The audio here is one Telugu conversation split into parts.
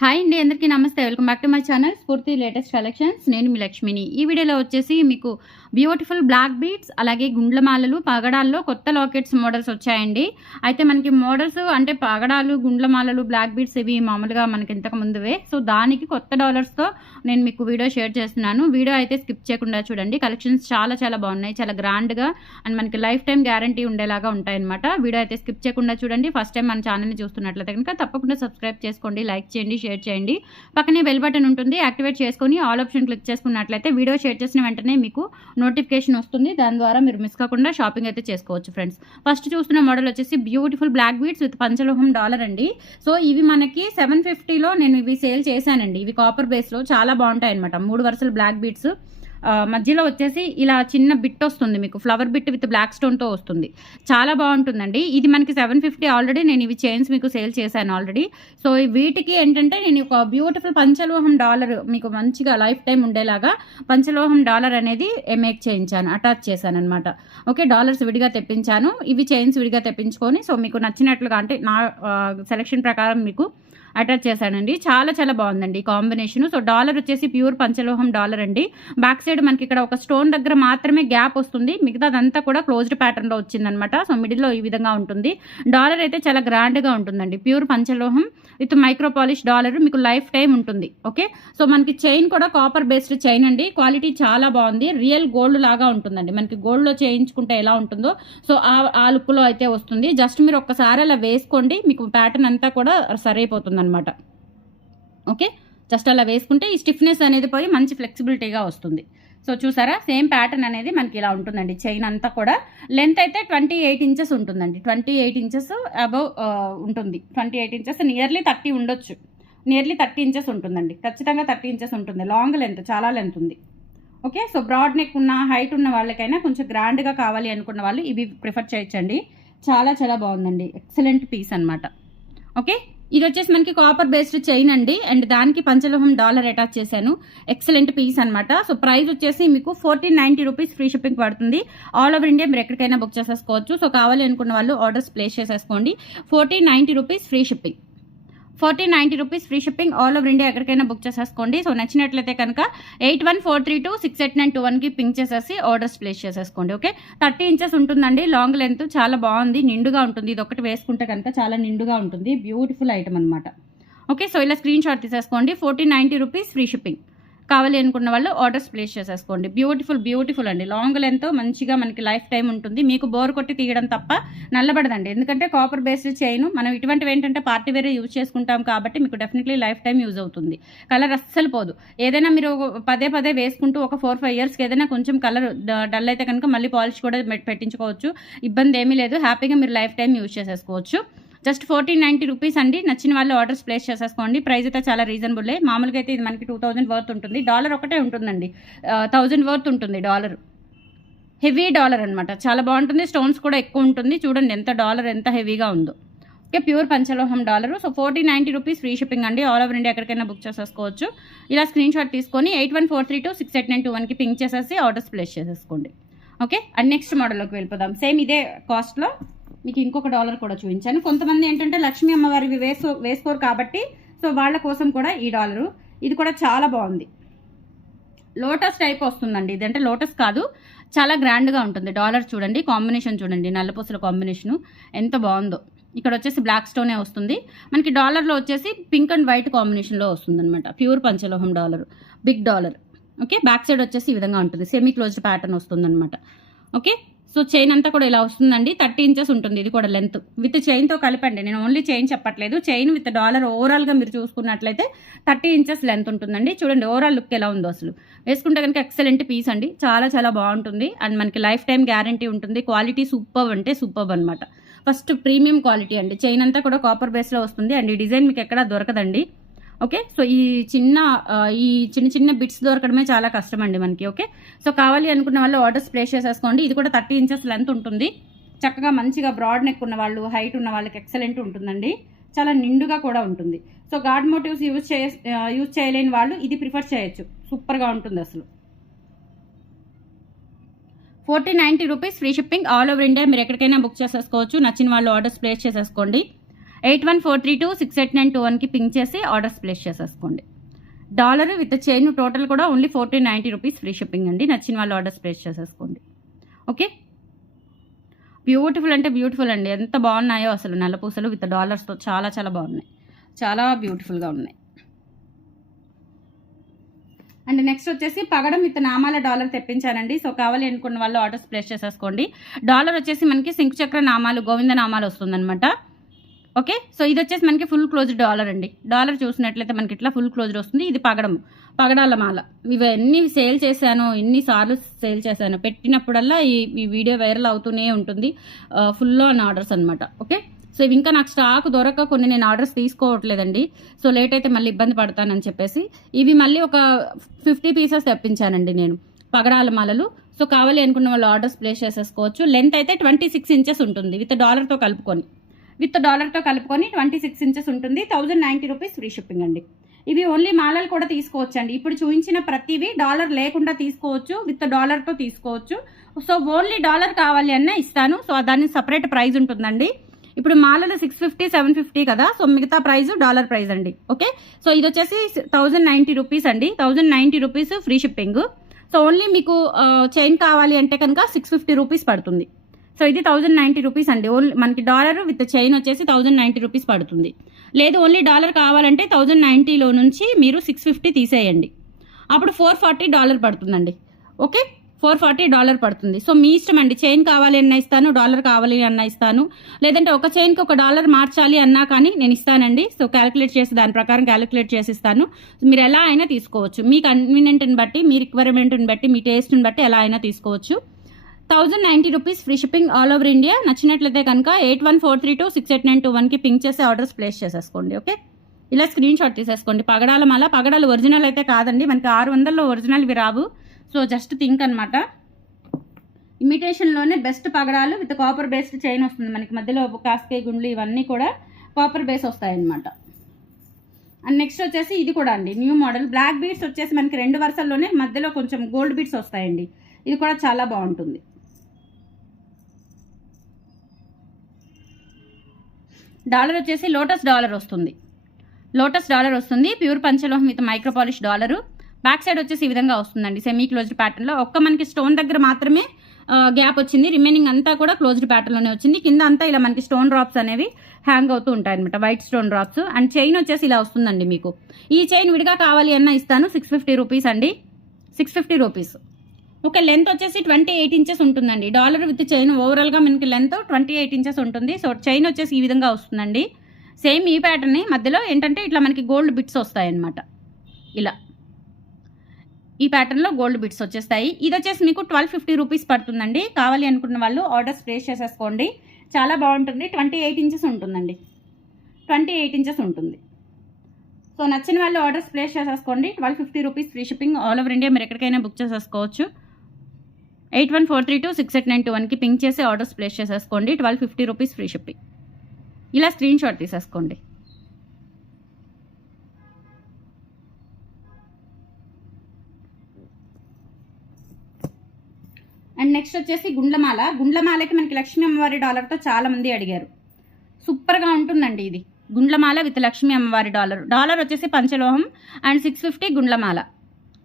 హాయ్ అండి, అందరికీ నమస్తే. Welcome back to my channel స్ఫూర్తి లేటెస్ట్ కలెక్షన్స్. నేను మీ లక్ష్మిని. ఈ వీడియోలో వచ్చేసి మీకు బ్యూటిఫుల్ బ్లాక్ బీడ్స్, అలాగే గుండ్లమాలలు, పగడాల్లో కొత్త లాకెట్స్ మోడల్స్ వచ్చాయండి. అయితే మనకి మోడల్స్ అంటే పగడాలు, గుండ్లమాలలు, బ్లాక్ బీడ్స్ ఇవి మామూలుగా మనకి ఇంతకు ముందువే. సో దానికి కొత్త డాలర్స్తో నేను మీకు వీడియో షేర్ చేస్తున్నాను. వీడియో అయితే స్కిప్ చేయకుండా చూడండి. కలెక్షన్స్ చాలా బాగున్నాయి, చాలా గ్రాండ్గా అండ్ మనకి లైఫ్ టైం గ్యారంటీ ఉండేలాగా ఉంటాయన్నమాట. వీడియో అయితే స్కిప్ చేయకుండా చూడండి. ఫస్ట్ టైం మన ఛానల్ని చూస్తున్నట్లయితే కనుక తప్పకుండా సబ్స్క్రైబ్ చేసుకోండి, లైక్ చేయండి, షేర్ చేయండి. పక్కనే బెల్ బటన్ ఉంటుంది, యాక్టివేట్ చేసుకొని ఆల్ ఆప్షన్ క్లిక్ చేసుకున్నట్లయితే వీడియో షేర్ చేసిన వెంటనే మీకు నోటిఫికేషన్ వస్తుంది. దాని ద్వారా మీరు మిస్ కాకుండా షాపింగ్ అయితే చేసుకోవచ్చు ఫ్రెండ్స్. ఫస్ట్ చూస్తున్న మోడల్ వచ్చేసి బ్యూటిఫుల్ బ్లాక్ బీడ్స్ విత్ పంచలోహం డాలర్ అండి. సో ఇవి మనకి 750లో నేను ఇవి సేల్ చేశానండి. ఇవి కాపర్ బేస్లో చాలా బాగుంటాయి అనమాట. 3 వరుసలు బ్లాక్ బీడ్స్, మధ్యలో వచ్చేసి ఇలా చిన్న బిట్ వస్తుంది, మీకు ఫ్లవర్ బిట్ విత్ బ్లాక్ స్టోన్తో వస్తుంది. చాలా బాగుంటుందండి. ఇది మనకి 750 ఆల్రెడీ నేను ఇవి చైన్స్ మీకు సేల్ చేశాను ఆల్రెడీ. సో వీటికి ఏంటంటే నేను ఒక బ్యూటిఫుల్ పంచలోహం డాలర్ మీకు మంచిగా లైఫ్ టైం ఉండేలాగా పంచలోహం డాలర్ అనేది మేక్ చేయించాను, అటాచ్ చేశాను అనమాట. ఓకే, డాలర్స్ విడిగా తెప్పించాను, ఇవి చైన్స్ విడిగా తెప్పించుకొని సో మీకు నచ్చినట్లుగా అంటే నా సెలెక్షన్ ప్రకారం మీకు అటాచ్ చేశానండి. చాలా బాగుందండి కాంబినేషన్. సో డాలర్ వచ్చేసి ప్యూర్ పంచలోహం డాలర్ అండి. బ్యాక్ సైడ్ మనకి ఇక్కడ ఒక స్టోన్ దగ్గర మాత్రమే గ్యాప్ వస్తుంది, మిగతాదంతా కూడా క్లోజ్డ్ ప్యాటర్న్లో వచ్చిందనమాట. సో మిడిల్లో ఈ విధంగా ఉంటుంది. డాలర్ అయితే చాలా గ్రాండ్గా ఉంటుందండి. ప్యూర్ పంచలోహం విత్ మైక్రో పాలిష్ డాలర్, మీకు లైఫ్ టైం ఉంటుంది. ఓకే, సో మనకి చైన్ కూడా కాపర్ బేస్డ్ చైన్ అండి. క్వాలిటీ చాలా బాగుంది, రియల్ గోల్డ్ లాగా ఉంటుందండి. మనకి గోల్డ్లో చేయించుకుంటే ఎలా ఉంటుందో సో ఆ లుక్లో అయితే వస్తుంది. జస్ట్ మీరు ఒక్కసారి అలా వేసుకోండి, మీకు ప్యాటర్న్ అంతా కూడా సరైపోతుంది అనమాట. ఓకే, జస్ట్ అలా వేసుకుంటే ఈ స్టిఫ్నెస్ అనేది పోయి మంచి ఫ్లెక్సిబిలిటీగా వస్తుంది. సో చూసారా, సేమ్ ప్యాటర్న్ అనేది మనకి ఇలా ఉంటుందండి. చైన్ అంతా కూడా లెంత్ అయితే 28 ఇంచెస్ ఉంటుందండి. 28 ఇంచెస్ అబవ్ ఉంటుంది. 28 ఇంచెస్, నియర్లీ 30 ఉండొచ్చు. నియర్లీ 30 ఇంచెస్ ఉంటుందండి, ఖచ్చితంగా 30 ఇంచెస్ ఉంటుంది. లాంగ్ లెంత్, చాలా లెంత్ ఉంది. ఓకే, సో బ్రాడ్ నెక్ ఉన్న, హైట్ ఉన్న వాళ్ళకైనా కొంచెం గ్రాండ్గా కావాలి అనుకున్న వాళ్ళు ఇవి ప్రిఫర్ చేయొచ్చండి. చాలా బాగుందండి, ఎక్సలెంట్ పీస్ అనమాట. ఓకే, ఇది వచ్చేసి మనకి కాపర్ బేస్డ్ చైన్ అండి, అండ్ దానికి పంచలోహం డాలర్ అటాచ్ చేశాను. ఎక్సలెంట్ పీస్ అనమాట. సో ప్రైస్ వచ్చేసి మీకు 1490 రూపీస్ ఫ్రీ షిప్పింగ్ పడుతుంది. ఆల్ ఓవర్ ఇండియా మీరు ఎక్కడికైనా బుక్ చేసేసుకోవచ్చు. సో కావాలి అనుకున్న వాళ్ళు ఆర్డర్స్ ప్లేస్ చేసేసుకోండి. 1490 rupees free shipping. 1490 rupees free shipping, all over India ఎక్కడికైనా బుక్ చేసేసుకోండి. సో నచ్చినట్లయితే కనుక 8143268921కి పింక్ చేసేసి ఆర్డర్స్ ప్లేస్ చేసేసుకోండి. ఓకే, 30 ఇంచెస్ ఉంటుందండి లాంగ్ లెంత్, చాలా బాగుంది, నిండుగా ఉంటుంది. ఇది ఒకటి వేసుకుంటే కనుక చాలా నిండుగా ఉంటుంది. బ్యూటిఫుల్ ఐటమ్ అనమాట. ఓకే, సో ఇలా స్క్రీన్ షాట్ తీసేసుకోండి. 1490 రూపీస్ ఫ్రీ షిప్పింగ్. కావాలి అనుకున్న వాళ్ళు ఆర్డర్స్ ప్లేస్ చేసేసుకోండి. బ్యూటిఫుల్ అండి, లాంగ్ లెంత్, మంచిగా మనకి లైఫ్ టైం ఉంటుంది. మీకు బోర్ కొట్టి తీయడం తప్ప నల్లబడదండి, ఎందుకంటే కాపర్ బేస్డ్ చైన్. మనం ఇటువంటివి ఏంటంటే పార్టీ వేరే యూజ్ చేసుకుంటాం కాబట్టి మీకు డెఫినెట్లీ లైఫ్ టైం యూజ్ అవుతుంది. కలర్ అస్సలు పోదు. ఏదైనా మీరు పదే వేసుకుంటూ ఒక 4-5 ఇయర్స్కి ఏదైనా కొంచెం కలర్ డల్ అయితే కనుక మళ్ళీ పాలిష్ కూడా పెట్టించుకోవచ్చు, ఇబ్బంది ఏమీ లేదు. హ్యాపీగా మీరు లైఫ్ టైం యూజ్ చేసేసుకోవచ్చు. జస్ట్ 1490 రూపీస్ అండి. నచ్చిన వాళ్ళు ఆర్డర్స్ ప్లేస్ చేసేసుకోండి. ప్రైస్ అయితే చాలా రీజనబుల్. మామూలుగా అయితే ఇది మనకి 2000 వర్త్ ఉంటుంది. డాలర్ ఒకటే ఉంటుందండి, 1000 వర్త్ ఉంటుంది డాలర్. హెవీ డాలర్ అనమాట, చాలా బాగుంటుంది. స్టోన్స్ కూడా ఎక్కువ ఉంటుంది. చూడండి ఎంత డాలర్ ఎంత హెవీగా ఉందో. ఓకే, ప్యూర్ పంచలోహం dollar. So 1490 rupees free shipping అండి. ఆల్ ఓవర్ ఇండియా ఎక్కడికైనా బుక్ చేసేసుకోవచ్చు. ఇలా స్క్రీన్ షాట్ తీసుకొని 8143268921కి పింక్ చేసేసి ఆర్డర్స్ ప్లేస్ చేసేసుకోండి. ఓకే, అండ్ నెక్స్ట్ మోడల్లోకి వెళ్ళిపోదాం. సేమ్ ఇదే కాస్ట్లో మీకు ఇంకొక డాలర్ కూడా చూపించాను. కొంతమంది ఏంటంటే లక్ష్మీ అమ్మవారివి వేసుకోరు కాబట్టి సో వాళ్ళ కోసం కూడా ఈ డాలరు. ఇది కూడా చాలా బాగుంది, లోటస్ టైప్ వస్తుందండి. ఇదంటే లోటస్ కాదు, చాలా గ్రాండ్గా ఉంటుంది. డాలర్ చూడండి, కాంబినేషన్ చూడండి, నల్లపూసల కాంబినేషను ఎంత బాగుందో. ఇక్కడ వచ్చేసి బ్లాక్ స్టోనే వస్తుంది. మనకి డాలర్లో వచ్చేసి పింక్ అండ్ వైట్ కాంబినేషన్లో వస్తుంది అనమాట. ప్యూర్ పంచలోహం dollar, big dollar. Okay, back side వచ్చేసి ఈ విధంగా ఉంటుంది, సెమీ క్లోజ్డ్ ప్యాటర్న్ వస్తుంది అనమాట. ఓకే, సో చైన్ అంతా కూడా ఇలా వస్తుందండి. 30 ఇంచెస్ ఉంటుంది. ఇది కూడా లెంత్ విత్ చైన్తో కలిపండి, నేను ఓన్లీ చైన్ చెప్పట్లేదు. చైన్ విత్ డాలర్ ఓవరాల్గా మీరు చూసుకున్నట్లయితే 30 ఇంచెస్ లెంత్ ఉంటుందండి. చూడండి ఓవరాల్ లుక్ ఎలా ఉందో, అసలు వేసుకుంటే కనుక ఎక్సలెంట్ పీస్ అండి. చాలా బాగుంటుంది అండ్ మనకి లైఫ్ టైం గ్యారంటీ ఉంటుంది. క్వాలిటీ సూపర్ అంటే సూపర్ అనమాట. ఫస్ట్ ప్రీమియం క్వాలిటీ అండి. చైన్ అంతా కూడా కాపర్ బేస్లో వస్తుంది అండ్ ఈ డిజైన్ మీకు ఎక్కడా దొరకదండి. ఓకే, సో ఈ చిన్న బిట్స్ దొరకడమే చాలా కష్టం అండి మనకి. ఓకే, సో కావాలి అనుకున్న వాళ్ళు ఆర్డర్స్ ప్లేస్ చేసేసుకోండి. ఇది కూడా 30 ఇంచెస్ లెంత్ ఉంటుంది. చక్కగా మంచిగా బ్రాడ్ నెక్ ఉన్న వాళ్ళు, హైట్ ఉన్న వాళ్ళకి ఎక్సలెంట్ ఉంటుందండి. చాలా నిండుగా కూడా ఉంటుంది. సో గాడ్ మోటివ్స్ యూజ్ చేయలేని వాళ్ళు ఇది ప్రిఫర్ చేయొచ్చు, సూపర్గా ఉంటుంది అసలు. 1490 rupees free shipping, all over India మీరు ఎక్కడికైనా బుక్ చేసేసుకోవచ్చు. నచ్చిన వాళ్ళు ఆర్డర్స్ ప్లేస్ చేసేసుకోండి. 8143268921కి పింక్ చేసి ఆర్డర్స్ ప్లేస్ చేసేసుకోండి. డాలర్ విత్ చైన్ టోటల్ కూడా ఓన్లీ 1490 రూపీస్ ఫ్రీ షిప్పింగ్ అండి. నచ్చిన వాళ్ళు ఆర్డర్స్ ప్లేస్ చేసేసుకోండి. ఓకే, బ్యూటిఫుల్ అంటే బ్యూటిఫుల్ అండి. ఎంత బాగున్నాయో అసలు నల్లపూసలు విత్ డాలర్స్తో చాలా చాలా బాగున్నాయి, చాలా బ్యూటిఫుల్గా ఉన్నాయి. అండ్ నెక్స్ట్ వచ్చేసి పగడం విత్ నామాల డాలర్ తెప్పించానండి. సో కావాలి అనుకున్న వాళ్ళు ఆర్డర్స్ ప్లేస్ చేసేసుకోండి. డాలర్ వచ్చేసి మనకి శంకుచక్ర నామాలు, గోవింద నామాలు వస్తుందన్నమాట. ఓకే, సో ఇది వచ్చేసి మనకి ఫుల్ క్లోజ్డ్ డాలర్ అండి. డాలర్ చూసినట్లయితే మనకి ఇట్లా ఫుల్ క్లోజ్డ్ వస్తుంది. ఇది పగడాల మాల. ఇవన్నీ సేల్ చేశాను, ఎన్నిసార్లు సేల్ చేశాను, పెట్టినప్పుడల్లా ఈ వీడియో వైరల్ అవుతూనే ఉంటుంది. ఫుల్ ఆన్ ఆర్డర్స్ అనమాట. ఓకే, సో ఇవి ఇంకా నాకు స్టాక్ దొరక కొన్ని నేను ఆర్డర్స్ తీసుకోవట్లేదండి. సో లేట్ అయితే మళ్ళీ ఇబ్బంది పడతానని చెప్పేసి ఇవి మళ్ళీ ఒక 50 పీసెస్ తెప్పించానండి నేను, పగడాల మాలలు. సో కావాలి అనుకున్న వాళ్ళు ఆర్డర్స్ ప్లేస్ చేసేసుకోవచ్చు. లెంత్ అయితే 26 ఇంచెస్ ఉంటుంది విత్ డాలర్తో కలుపుకొని 26 ఇంచెస్ ఉంటుంది. 1090 రూపీస్ ఫ్రీ షిప్పింగ్ అండి. ఇవి ఓన్లీ మాలలు కూడా తీసుకోవచ్చు అండి. ఇప్పుడు చూపించిన ప్రతివి డాలర్ లేకుండా తీసుకోవచ్చు, విత్ డాలర్తో తీసుకోవచ్చు. సో ఓన్లీ డాలర్ కావాలి అన్న ఇస్తాను. సో దానికి సపరేట్ ప్రైస్ ఉంటుందండి. ఇప్పుడు మాలలు 650, 750 కదా, సో మిగతా ప్రైస్ డాలర్ ప్రైస్ అండి. ఓకే, సో ఇది వచ్చేసి 1090 రూపీస్ అండి. 1090 rupees free shipping. So only మీకు చైన్ కావాలి అంటే కనుక 650 రూపీస్ పడుతుంది. సో ఇది 1090 రూపీస్ అండి. ఓన్లీ మనకి డాలర్ విత్ చైన్ వచ్చేసి 1090 రూపీస్ పడుతుంది. లేదు ఓన్లీ డాలర్ కావాలంటే 1090లో నుంచి మీరు 650 తీసేయండి, అప్పుడు $440 పడుతుందండి. ఓకే, $440 పడుతుంది. సో మీ ఇష్టం అండి. చైన్ కావాలి అన్న ఇస్తాను, డాలర్ కావాలి అన్న ఇస్తాను, లేదంటే ఒక చైన్కి ఒక డాలర్ మార్చాలి అన్నా కానీ నేను ఇస్తానండి. సో క్యాలిక్యులేట్ చేసి దాని ప్రకారం క్యాలిక్యులేట్ చేసి ఇస్తాను. మీరు ఎలా అయినా తీసుకోవచ్చు, మీ కన్వీనియంట్ని బట్టి, మీ రిక్వైర్మెంట్ని బట్టి, మీ టేస్ట్ని బట్టి ఎలా అయినా తీసుకోవచ్చు. 1090 rupees free shipping all over India. నచ్చినట్లయితే కనుక 8143268921కి పింక్ చేసి ఆర్డర్స్ ప్లేస్ చేసేసుకోండి. ఓకే, ఇలా స్క్రీన్ షాట్ తీసేసుకోండి. పగడాల మాల, పగడాలు ఒరిజినల్ అయితే కాదండి, మనకి 600లో ఒరిజినల్ ఇవి రావు. సో జస్ట్ థింక్ అనమాట. ఇమిటేషన్లోనే బెస్ట్ పగడాలు విత్ కాపర్ బేస్డ్ చైన్ వస్తుంది మనకి. మధ్యలో కాస్కే గుండ్లు ఇవన్నీ కూడా కాపర్ బేస్ వస్తాయన్నమాట. అండ్ నెక్స్ట్ వచ్చేసి ఇది కూడా అండి న్యూ మోడల్. బ్లాక్ బీడ్స్ వచ్చేసి మనకి 2 వరుసల్లోనే మధ్యలో కొంచెం గోల్డ్ బీడ్స్ వస్తాయండి. ఇది కూడా చాలా బాగుంటుంది. డాలర్ వచ్చేసి లోటస్ డాలర్ వస్తుంది. ప్యూర్ పంచలోహం with micro polish dollar. Back side వచ్చేసి ఈ విధంగా వస్తుందండి, సెమీ క్లోజ్డ్ ప్యాటర్న్లో. ఒక్క మనకి స్టోన్ దగ్గర మాత్రమే గ్యాప్ వచ్చింది, రిమైనింగ్ అంతా కూడా క్లోజ్డ్ ప్యాటర్న్లోనే వచ్చింది. కింద అంతా ఇలా మనకి స్టోన్ డ్రాప్స్ అనేవి హ్యాంగ్ అవుతూ ఉంటాయి అనమాట, white stone drops. And chain వచ్చేసి ఇలా వస్తుందండి మీకు. ఈ చైన్ విడిగా కావాలి అన్న ఇస్తాను, 650 రూపీస్ అండి. 650 రూపీస్. ఓకే, లెంత్ వచ్చేసి 28 ఇంచెస్ ఉంటుందండి. డాలర్ విత్ చైన్ ఓవరాల్గా మనకి లెంత్ 28 ఇంచెస్ ఉంటుంది. సో చైన్ వచ్చేసి ఈ విధంగా వస్తుందండి. సేమ్ ఈ ప్యాటర్న్ మధ్యలో ఏంటంటే ఇట్లా మనకి గోల్డ్ బిట్స్ వస్తాయన్నమాట. ఇలా ఈ ప్యాటర్న్లో గోల్డ్ బిట్స్ వచ్చేస్తాయి. ఇది వచ్చేసి మీకు 1250 రూపీస్ పడుతుందండి. కావాలి అనుకున్న వాళ్ళు ఆర్డర్స్ ప్లేస్ చేసేసుకోండి. చాలా బాగుంటుంది. 28 ఇంచెస్ ఉంటుందండి, 28 ఇంచెస్ ఉంటుంది. సో నచ్చిన వాళ్ళు ఆర్డర్స్ ప్లేస్ చేసేసుకోండి. 1250 rupees free shipping all over India. మీరు ఎక్కడికైనా బుక్ చేసేసుకోవచ్చు. 8143268921కి పింక్ చేసి ఆర్డర్స్ ప్లేస్ చేసేసుకోండి. 1250 రూపీస్ ఫ్రీ షిప్పింగ్. ఇలా స్క్రీన్ షాట్ తీసేసుకోండి. అండ్ నెక్స్ట్ వచ్చేసి గుండ్లమాలకి మనకి లక్ష్మీ అమ్మవారి డాలర్తో చాలా మంది అడిగారు. సూపర్గా ఉంటుందండి ఇది. గుండ్లమాల విత్ లక్ష్మీ అమ్మవారి డాలర్ వచ్చేసి పంచలోహం. అండ్ 650 గుండ్లమాల,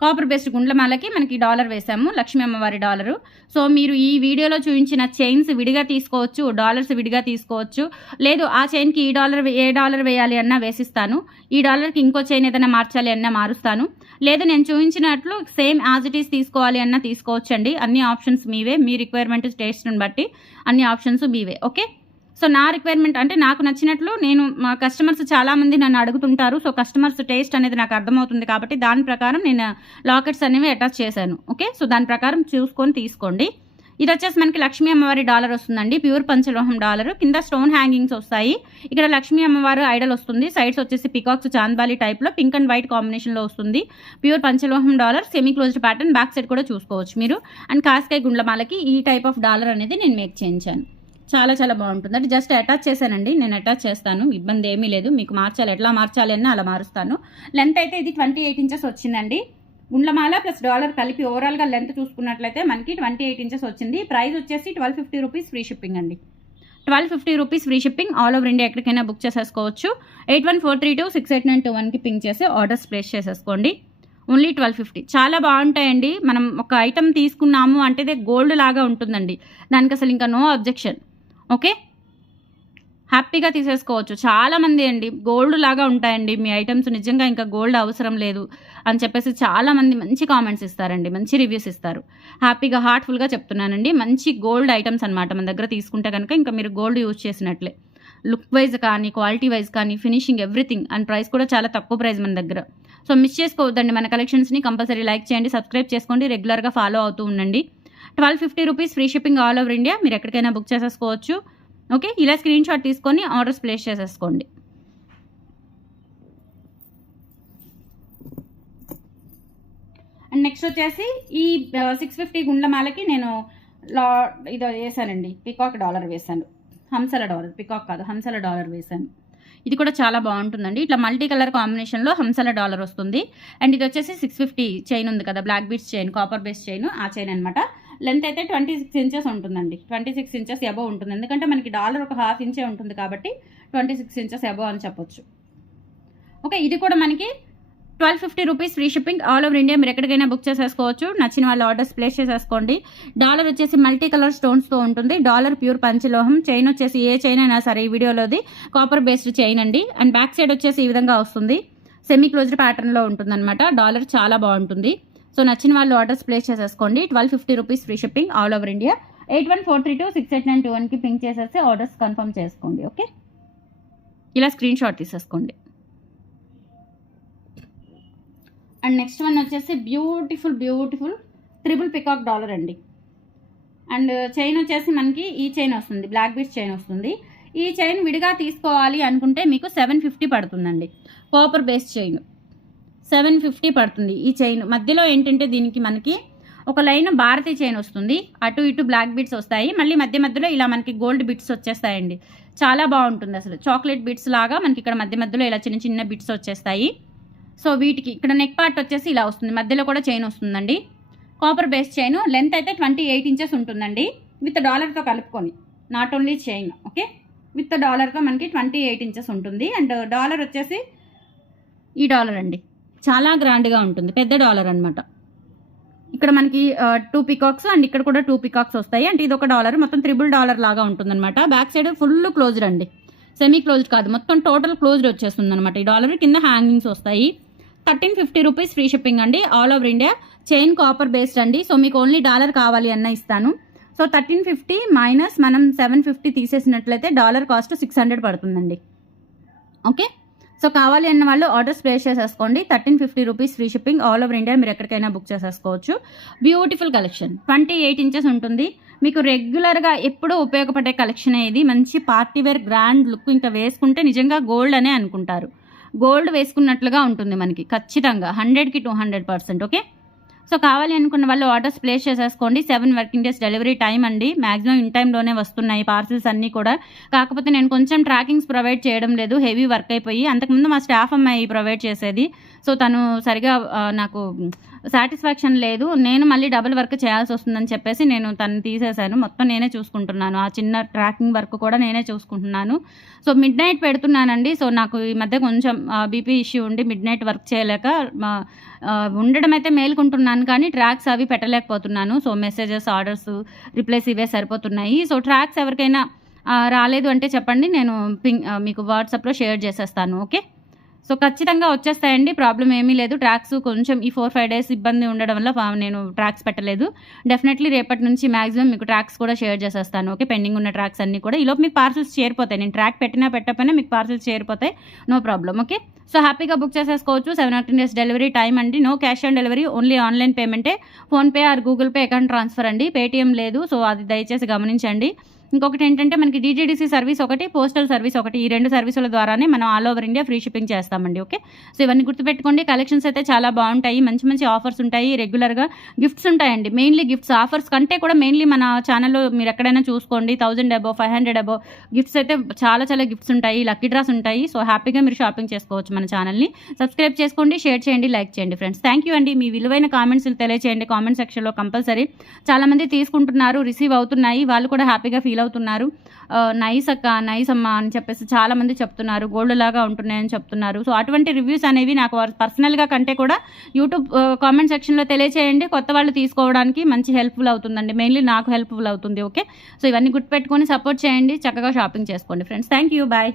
కాపర్ బేస్డ్ గుండ్లమాలకి మనకి డాలర్ వేసాము, లక్ష్మీ అమ్మవారి డాలరు. సో మీరు ఈ వీడియోలో చూపించిన చైన్స్ విడిగా తీసుకోవచ్చు, డాలర్స్ విడిగా తీసుకోవచ్చు. లేదు ఆ చైన్కి ఏ డాలర్ వేయాలి అన్నా వేసిస్తాను, ఈ డాలర్కి ఇంకో చైన్ ఏదైనా మార్చాలి అన్నా మారుస్తాను. లేదు నేను చూపించినట్లు సేమ్ యాజ్ ఇట్ ఈస్ తీసుకోవాలి అన్నా తీసుకోవచ్చండి. అన్ని ఆప్షన్స్ మీవే, మీ రిక్వైర్మెంట్ టేస్ట్ని బట్టి అన్ని ఆప్షన్స్ మీవే. ఓకే, సో నా రిక్వైర్మెంట్ అంటే నాకు నచ్చినట్లు నేను, మా కస్టమర్స్ చాలామంది నన్ను అడుగుతుంటారు. సో కస్టమర్స్ టేస్ట్ అనేది నాకు అర్థమవుతుంది కాబట్టి దాని ప్రకారం నేను లాకెట్స్ అనేవి అటాచ్ చేశాను. ఓకే, సో దాని ప్రకారం చూసుకొని తీసుకోండి. ఇది వచ్చేసి మనకి లక్ష్మీ అమ్మవారి డాలర్ వస్తుందండి, ప్యూర్ పంచలోహం డాలర్. కింద స్టోన్ హ్యాంగింగ్స్ వస్తాయి. ఇక్కడ లక్ష్మీ అమ్మవారు ఐడల్ వస్తుంది. సైడ్స్ వచ్చేసి పికాక్స్ చాంద్బాలి టైప్లో పింక్ అండ్ వైట్ కాంబినేషన్లో వస్తుంది. ప్యూర్ పంచలోహం dollar, semi closed pattern. Back side కూడా చూసుకోవచ్చు మీరు. అండ్ కాస్కాయ్ గుండ్లమాలకి ఈ టైప్ ఆఫ్ డాలర్ అనేది నేను మేక్ చేయించాను. చాలా చాలా బాగుంటుంది. అంటే జస్ట్ అటాచ్ చేశానండి, నేను అటాచ్ చేస్తాను, ఇబ్బంది ఏమీ లేదు. మీకు మార్చాలి, ఎట్లా మార్చాలి అన్న అలా మారుస్తాను. లెంత్ అయితే ఇది 28 ఇంచెస్ వచ్చిందండి. గుండ్లమాల ప్లస్ డాలర్ కలిపి ఓవరాల్గా లెంత్ చూసుకున్నట్లయితే మనకి 28 ఇంచెస్ వచ్చింది. ప్రైస్ వచ్చేసి 1250 రూపీస్ ఫ్రీ షిప్పింగ్ అండి. 1250 rupees free shipping, all over India ఎక్కడికైనా బుక్ చేసేసుకోవచ్చు. 8143268921కి పింక్ చేసి ఆర్డర్స్ ప్లేస్ చేసేసుకోండి. ఓన్లీ 1250. చాలా బాగుంటాయండి. మనం ఒక ఐటమ్ తీసుకున్నాము అంటే ఇది గోల్డ్ లాగా ఉంటుందండి, దానికి అసలు ఇంకా నో అబ్జెక్షన్. ఓకే, హ్యాపీగా తీసేసుకోవచ్చు. చాలామంది అండి గోల్డ్ లాగా ఉంటాయండి మీ ఐటమ్స్, నిజంగా ఇంకా గోల్డ్ అవసరం లేదు అని చెప్పేసి చాలామంది మంచి కామెంట్స్ ఇస్తారండి, మంచి రివ్యూస్ ఇస్తారు. హ్యాపీగా హార్ట్ఫుల్గా చెప్తున్నానండి. మంచి గోల్డ్ ఐటమ్స్ అనమాట. మన దగ్గర తీసుకుంటే కనుక ఇంకా మీరు గోల్డ్ యూజ్ చేసినట్లే. లుక్ వైజ్ కానీ, క్వాలిటీ వైజ్ కానీ, ఫినిషింగ్ ఎవ్రీథింగ్, అండ్ ప్రైస్ కూడా చాలా తక్కువ ప్రైస్ మన దగ్గర. సో మిస్ చేసుకోవద్దండి మన కలెక్షన్స్ని. కంపల్సరీ లైక్ చేయండి, సబ్స్క్రైబ్ చేసుకోండి, రెగ్యులర్గా ఫాలో అవుతూ ఉండండి. 1250 rupees free shipping, all over India, మీరు ఎక్కడికైనా బుక్ చేసేసుకోవచ్చు. ఓకే, ఇలా స్క్రీన్ షాట్ తీసుకొని ఆర్డర్స్ ప్లేస్ చేసేసుకోండి. అండ్ నెక్స్ట్ వచ్చేసి ఈ 650 గుండ్లమాలకి నేను ఇది వేసానండి, పికాక్ డాలర్ వేసాను. హంసల డాలర్, పికాక్ కాదు, హంసల డాలర్ వేసాను. ఇది కూడా చాలా బాగుంటుందండి. ఇట్లా మల్టీ కలర్ కాంబినేషన్లో హంసల డాలర్ వస్తుంది. అండ్ ఇది వచ్చేసి 650 చైన్ ఉంది కదా, black beads chain, copper base chain, ఆ చైన్ అనమాట. లెంత్ అయితే 26 ఇంచెస్ ఉంటుందండి. 26 ఇంచెస్ అబవ్ ఉంటుంది, ఎందుకంటే మనకి డాలర్ ఒక ½ ఇంచే ఉంటుంది కాబట్టి 26 ఇంచెస్ అబవ్ అని చెప్పొచ్చు. ఓకే, ఇది కూడా మనకి 1250 rupees free shipping, all over India, మీరు ఎక్కడికైనా బుక్ చేసేసుకోవచ్చు. నచ్చిన వాళ్ళు ఆర్డర్స్ ప్లేస్ చేసేసుకోండి. డాలర్ వచ్చేసి మల్టీ కలర్ స్టోన్స్తో ఉంటుంది. Dollar pure పంచలోహం. చైన్ వచ్చేసి ఏ చైన్ అయినా సరే ఈ వీడియోలోది కాపర్ బేస్డ్ చైన్ అండి. అండ్ బ్యాక్ సైడ్ వచ్చేసి ఈ విధంగా వస్తుంది, సెమీ క్లోజ్డ్ ప్యాటర్న్లో ఉంటుంది అనమాట. డాలర్ చాలా బాగుంటుంది. సో నచ్చిన వాళ్ళు ఆర్డర్స్ ప్లేస్ చేసేసుకోండి. 1250 rupees free shipping, all over India. 8143268921కి పింక్ చేసేసి ఆర్డర్స్ కన్ఫర్మ్ చేసుకోండి. ఓకే, ఇలా స్క్రీన్ షాట్ తీసేసుకోండి. అండ్ నెక్స్ట్ వన్ వచ్చేసి బ్యూటిఫుల్ ట్రిపుల్ పికాక్ డాలర్ అండి. అండ్ చైన్ వచ్చేసి మనకి ఈ చైన్ వస్తుంది, బ్లాక్ బీడ్స్ చైన్ వస్తుంది. ఈ చైన్ విడిగా తీసుకోవాలి అనుకుంటే మీకు 750 పడుతుందండి. కాపర్ బేస్ చైన్ 750 పడుతుంది. ఈ చైన్ మధ్యలో ఏంటంటే దీనికి మనకి ఒక లైన్ భారతీ చైన్ వస్తుంది, అటు ఇటు బ్లాక్ బీడ్స్ వస్తాయి, మళ్ళీ మధ్యలో ఇలా మనకి గోల్డ్ బిట్స్ వచ్చేస్తాయండి. చాలా బాగుంటుంది అసలు, చాక్లెట్ బిట్స్ లాగా మనకి ఇక్కడ మధ్యలో ఇలా చిన్న చిన్న బిట్స్ వచ్చేస్తాయి. సో వీటికి ఇక్కడ నెక్ పార్ట్ వచ్చేసి ఇలా వస్తుంది, మధ్యలో కూడా చైన్ వస్తుందండి. కాపర్ బేస్ చైన్, లెంత్ అయితే 28 ఇంచెస్ ఉంటుందండి విత్ డాలర్తో కలుపుకొని, not only chain. Okay, with డాలర్తో మనకి 28 ఇంచెస్ ఉంటుంది. అండ్ డాలర్ వచ్చేసి ఈ డాలర్ అండి, చాలా గ్రాండ్గా ఉంటుంది, పెద్ద డాలర్ అనమాట. ఇక్కడ మనకి 2 పికాక్స్ అండ్ ఇక్కడ కూడా 2 పికాక్స్ వస్తాయి. అంటే ఇది ఒక డాలర్, మొత్తం ట్రిపుల్ డాలర్ లాగా ఉంటుంది అనమాట. బ్యాక్ సైడ్ ఫుల్ క్లోజ్డ్ అండి, సెమీ క్లోజ్డ్ కాదు, మొత్తం టోటల్ క్లోజ్డ్ వచ్చేస్తుంది అనమాట. ఈ డాలర్ కింద హ్యాంగింగ్స్ వస్తాయి. 1350 రూపీస్ ఫ్రీ షిప్పింగ్ అండి, all over India. Chain copper based అండి. సో మీకు ఓన్లీ డాలర్ కావాలి అన్న ఇస్తాను. సో 1350 మైనస్ మనం 750 తీసేసినట్లయితే డాలర్ కాస్ట్ 600 పడుతుందండి. ఓకే, సో కావాలి అన్న వాళ్ళు ఆర్డర్స్ ప్లేస్ చేసేసుకోండి. 1350 rupees free shipping, all over India, మీరు ఎక్కడికైనా బుక్ చేసేసుకోవచ్చు. బ్యూటిఫుల్ కలెక్షన్, 28 ఇంచెస్ ఉంటుంది. మీకు రెగ్యులర్గా ఎప్పుడూ ఉపయోగపడే కలెక్షన్ ఇది. మంచి పార్టీ వేర్ గ్రాండ్ లుక్, ఇంకా వేసుకుంటే నిజంగా గోల్డ్ అనే అనుకుంటారు. గోల్డ్ వేసుకున్నట్లుగా ఉంటుంది మనకి ఖచ్చితంగా, 100కి 200%. ఓకే, సో కావాలి అనుకున్న వాళ్ళు ఆర్డర్స్ ప్లేస్ చేసేసుకోండి. 7 వర్కింగ్ డేస్ డెలివరీ టైం అండి. మ్యాక్సిమం ఇన్ టైంలోనే వస్తున్నాయి పార్సిల్స్ అన్నీ కూడా. కాకపోతే నేను కొంచెం ట్రాకింగ్స్ ప్రొవైడ్ చేయడం లేదు, హెవీ వర్క్ అయిపోయి. అంతకుముందు మా స్టాఫ్ అమ్మాయి ప్రొవైడ్ చేసేది. సో తను సరిగా నాకు సాటిస్ఫాక్షన్ లేదు, నేను మళ్ళీ డబుల్ వర్క్ చేయాల్సి వస్తుందని చెప్పేసి నేను తను తీసేశాను. మొత్తం నేనే చూసుకుంటున్నాను, ఆ చిన్న ట్రాకింగ్ వర్క్ కూడా నేనే చూసుకుంటున్నాను. సో మిడ్ నైట్ పెడుతున్నానండి. సో నాకు ఈ మధ్య కొంచెం బీపీ ఇష్యూ ఉండి మిడ్ నైట్ వర్క్ చేయలేక ఉండడం అయితే మేల్కుంటున్నాను, కానీ ట్రాక్స్ అవి పెట్టలేకపోతున్నాను. సో మెసేజెస్, ఆర్డర్స్, రిప్లైస్ ఇవే సరిపోతున్నాయి. సో ట్రాక్స్ ఎవరికైనా రాలేదు అంటే చెప్పండి, నేను మీకు వాట్సాప్లో షేర్ చేసేస్తాను. ఓకే, సో ఖచ్చితంగా వచ్చేస్తాయండి, ప్రాబ్లం ఏమీ లేదు. ట్రాక్స్ కొంచెం ఈ 4-5 డేస్ ఇబ్బంది ఉండడం వల్ల నేను ట్రాక్స్ పెట్టలేదు. డెఫినెట్లీ రేపటి నుంచి మ్యాక్సిమం మీకు ట్రాక్స్ కూడా షేర్ చేసేస్తాను. ఓకే, పెండింగ్ ఉన్న ట్రాక్స్ అన్నీ కూడా ఈలోపు మీకు పార్సల్స్ చేరిపోతాయి. నేను ట్రాక్ పెట్టకపోయినా మీకు పార్సల్స్ చేరిపోతాయి, నో ప్రాబ్లం. ఓకే, సో హ్యాపీగా బుక్ చేసేసుకోవచ్చు. 7 వర్కింగ్ డేస్ డెలివరీ టైం అండి. No cash on delivery, only online పేమెంటే. PhonePe or Google Pay account transfer అండి, పేటీఎం లేదు. సో అది దయచేసి గమనించండి. ఇంకొకటి ఏంటంటే మనకి డీటీడీసీ సర్వీస్ ఒకటి, పోస్టల్ సర్వీస్ ఒకటి, ఈ 2 సర్వీసుల ద్వారానే మనం all over India free shipping చేస్తామండి. ఓకే, సో ఇవన్నీ గుర్తుపెట్టుకోండి. కలెక్షన్స్ అయితే చాలా బాగుంటాయి, మంచి మంచి ఆఫర్స్ ఉంటాయి, రెగ్యులర్గా గిఫ్ట్స్ ఉంటాయండి. మెయిన్లీ గిఫ్ట్స్, ఆఫర్స్ కంటే కూడా మెయిన్లీ మన ఛానల్లో మీరు ఎక్కడైనా చూసుకోండి, 1000 అబో 500 అబో గిఫ్ట్స్ అయితే చాలా గిఫ్ట్స్ ఉంటాయి, లక్కీ డ్రాస్ ఉంటాయి. సో హ్యాపీగా మీరు షాపింగ్ చేసుకోవచ్చు. మన ఛానల్ని సబ్స్క్రైబ్ చేసుకోండి, షేర్ చేయండి, లైక్ చేయండి ఫ్రెండ్స్. థ్యాంక్ యూ అండి. మీ విలువైన కామెంట్స్ తెలియచేయండి కామెంట్ సెక్షన్లో కంపల్సరీ. చాలామంది తీసుకుంటున్నారు, రిసీవ్ అవుతున్నాయి, వాళ్ళు కూడా హ్యాపీగా ఫీల్ సేల్ అవుతున్నారు. నైస్ అక్క, నైస్ అమ్మ అని చెప్పేసి చాలామంది చెప్తున్నారు. గోల్డ్ లాగా ఉంటున్నాయని చెప్తున్నారు. సో అటువంటి రివ్యూస్ అనేవి నాకు పర్సనల్గా కంటే కూడా యూట్యూబ్ కామెంట్ సెక్షన్లో తెలియచేయండి. కొత్త వాళ్ళు తీసుకోవడానికి మంచి హెల్ప్ఫుల్ అవుతుందండి. మెయిన్లీ నాకు హెల్ప్ఫుల్ అవుతుంది. ఓకే, సో ఇవన్నీ గుర్తుపెట్టుకొని సపోర్ట్ చేయండి. చక్కగా షాపింగ్ చేసుకోండి ఫ్రెండ్స్. Thank you, bye.